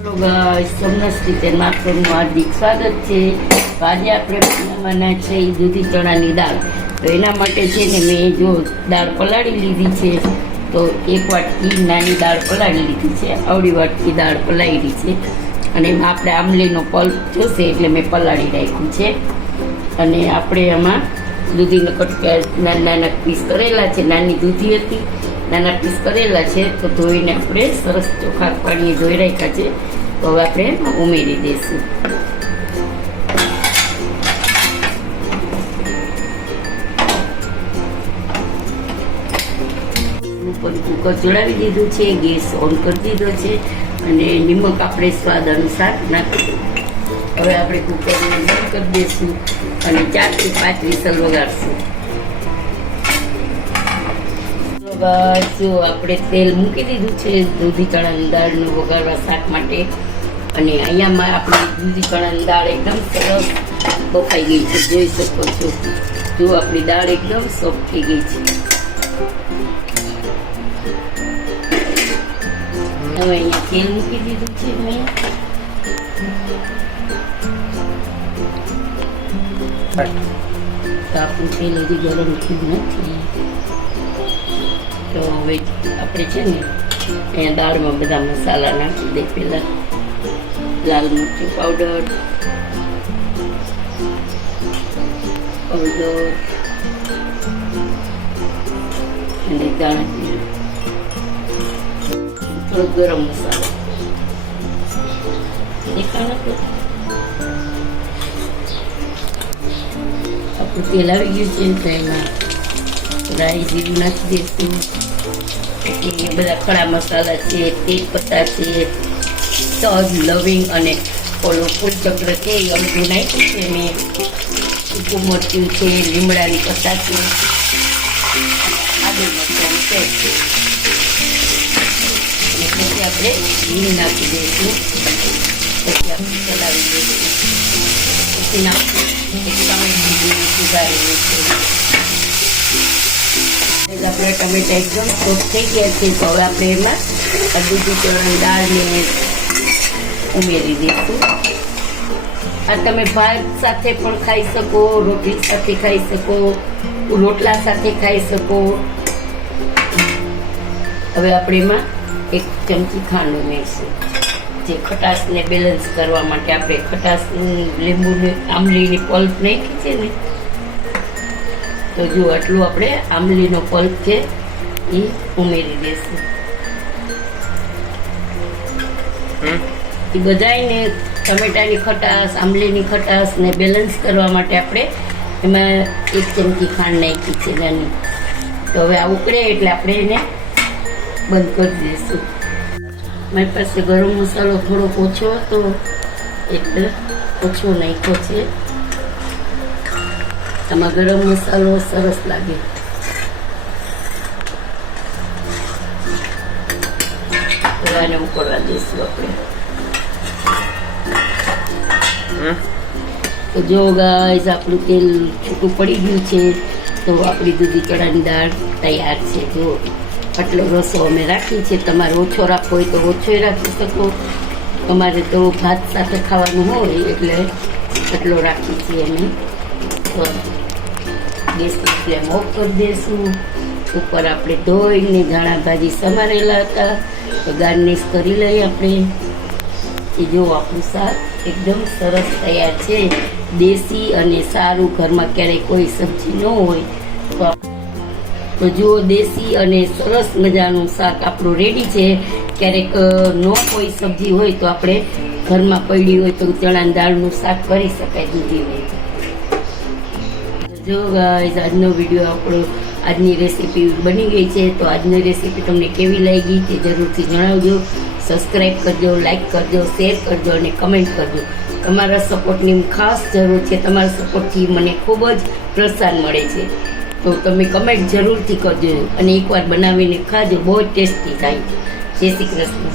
Hello guys, Somnath કિચનમાં આપનું હાર્દિક સ્વાગત છે. આજે આપણે બનાવવાના છે દૂધી ચણાની દાળ. તો એના માટે છે ને મેં જો દાળ પલાળી લીધી છે, તો એક વાટકી નાની દાળ પલાળી લીધી છે, આવડી વાટકી દાળ પલાળી છે. અને એમાં આપણે આંબલીનો પલ્પ જોશે એટલે મેં પલાળી રાખ્યું છે. અને આપણે આમાં દૂધીનો કટકા નાના નાના પીસ કરેલા છે, નાની દૂધી હતી, નાના પીસ કરેલા છે. તો ધોઈને આપણે સરસ ચોખ્ખા પાણીએ ધોઈ રાખ્યા છે. તો હવે આપણે ઉમેરી દઈશું. ઉપર કુકર ચડાવી દીધું છે, ગેસ ઓન કરી દીધો છે અને નિમક આપણે સ્વાદ અનુસાર નાખીશું. હવે આપણે કુકરને બંધ કરી દઈશું અને 4 થી 5 વિસલ વગાડશું. જો આપણે તેલ મૂકી દીધું છે દૂધી ચણાની દાળનું વઘારવા શાક માટે. અને અહીંયામાં આપણી દૂધી ચણાની દાળ એકદમ સરસ બફાઈ ગઈ છે, જોઈ શકો છો. જો આપણી દાળ એકદમ સોફ્ટ થઈ ગઈ છે. હવે અહીંયા તેલ મૂકી દીધું છે મેં. તો આપણું તેલ હજી ગરમ થયું નથી. તો હવે આપણે છે ને અહીંયા દાળમાં બધા મસાલા નાખી દે. પહેલાં લાલ મરચું પાવડર, અને ધાણા જીરું, થોડો ગરમ મસાલો દેખાડો. તો આપણું તેલ આવી ગયું છે, તો એમાં રાઈ જીરું નાખી દઈશું. પછી એ બધા ખડા મસાલા છે, તેજપત્તા છે, તજ, લવિંગ અને ઓલો ફૂલચક્ર છે એ અડધું નાખ્યું છે મેં. સૂકું મરચું છે, લીમડાની પત્તા છે, આદુ મરચાંની પેસ્ટ છે. અને પછી આપણે હિંગ નાખી દઈશું. પછી આપણે ચલાવી દઈશું. પછી નાખીશું એક ટામેટું સુધારેલું છે. આપણે ટમેટા એકદમ સોફ્ટ થઈ ગયા છે. તો હવે આપણે એમાં દૂધી ચણાની દાળને ઉમેરી દઈશું. આ તમે ભાત સાથે પણ ખાઈ શકો, રોટલી સાથે ખાઈ શકો, રોટલા સાથે ખાઈ શકો. હવે આપણે એમાં 1 ચમચી ખાંડ ઉમેરીશું, જે ખટાશને બેલેન્સ કરવા માટે. આપણે ખટાશ લીંબુની આંબલીની પલ્પ નાખી છે ને, તો જો આટલું આપણે આંબલીનો પલ્પ છે એ ઉમેરી દઈશું. એ બધાને ટમેટાની ખટાશ, આંબલીની ખટાશ ને બેલેન્સ કરવા માટે આપણે એમાં 1 ચમચી ખાંડ નાખી છે નાની. તો હવે આ ઉકળે એટલે આપણે એને બંધ કરી દઈશું. મારી પાસે ગરમ મસાલો થોડોક ઓછો હતો એટલે ઓછો નાખ્યો છે. આમાં ગરમ મસાલો સરસ લાગે. આને ઉકળવા દઈશું આપણે. તો જો ગાઈસ, આપણું તેલ છૂટું પડી ગયું છે. તો આપણી દૂધી ચણાની દાળ તૈયાર છે. જો આટલો રસો અમે રાખી છે. તમારે ઓછો રાખવો હોય તો ઓછો રાખી શકો. તમારે તો ભાત સાથે ખાવાનું હોય એટલે આટલો રાખી છીએ અમે. તો ગેસની ફ્લેમ ઓફ કરી દઈશું. ઉપર આપણે ધોઈને ધાણા ભાજી સમારેલા હતા, તો ગાર્નિશ કરી લઈએ આપણે. એ જો આપણું શાક એકદમ સરસ તૈયાર છે, દેશી અને સારું. ઘરમાં ક્યારેય કોઈ સબ્જી ન હોય તો જુઓ, દેશી અને સરસ મજાનું શાક આપણું રેડી છે. ક્યારેક ન કોઈ સબ્જી હોય તો આપણે ઘરમાં પડી હોય તો ચણાની દાળનું શાક કરી શકાય દૂધીનું. જો ગાઈસ, આજનો વિડીયો આપણો, આજની રેસીપી બની ગઈ છે. તો આજની રેસીપી તમને કેવી લાગી તે જરૂરથી જણાવજો. સબસ્ક્રાઈબ કરજો, લાઈક કરજો, શેર કરજો અને કમેન્ટ કરજો. તમારા સપોર્ટની ખાસ જરૂર છે. તમારા સપોર્ટથી મને ખૂબ જ પ્રોત્સાહન મળે છે. તો તમે કમેન્ટ જરૂરથી કરજો અને એકવાર બનાવીને ખાજો, બહુ ટેસ્ટી થાય. જય શ્રી કૃષ્ણ.